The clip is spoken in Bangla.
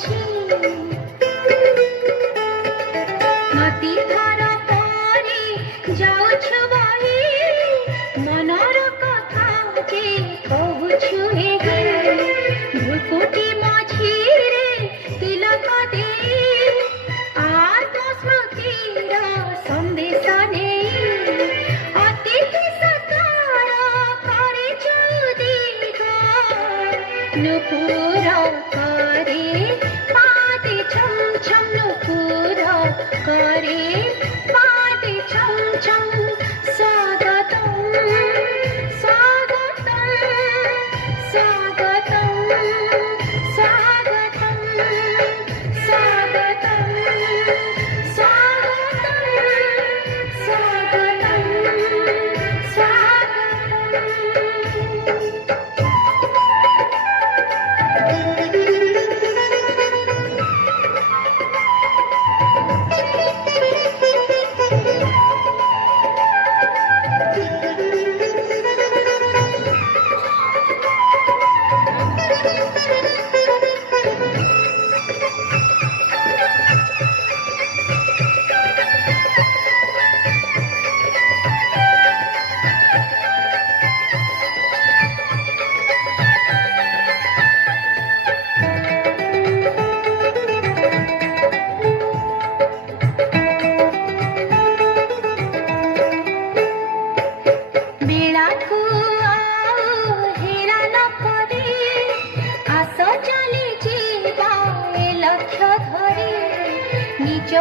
ଅଛି ନଦୀ ଧାର ପରି ଯାଉଛୁ ବହି ମନର କଥା ଯେ କହୁଛୁ ଏହି ଭ୍ରୁକୁଟି ମଝିରେ ତିଲକ ଦେଇ ଆତ୍ମସ୍ମୃତିର ସନ୍ଦେଶ ନେଇ ଅତିଥି ସତ୍କାର କରିଛୁ ଦିଗ ନୂପୁର করে পাদে ছম ছম নূপুর করে পাদে ছম ছম স্বাগতম স্বাগতম স্বাগতম স্বাগতম স্বাগতম স্বাগতম স্বাগতম নিজ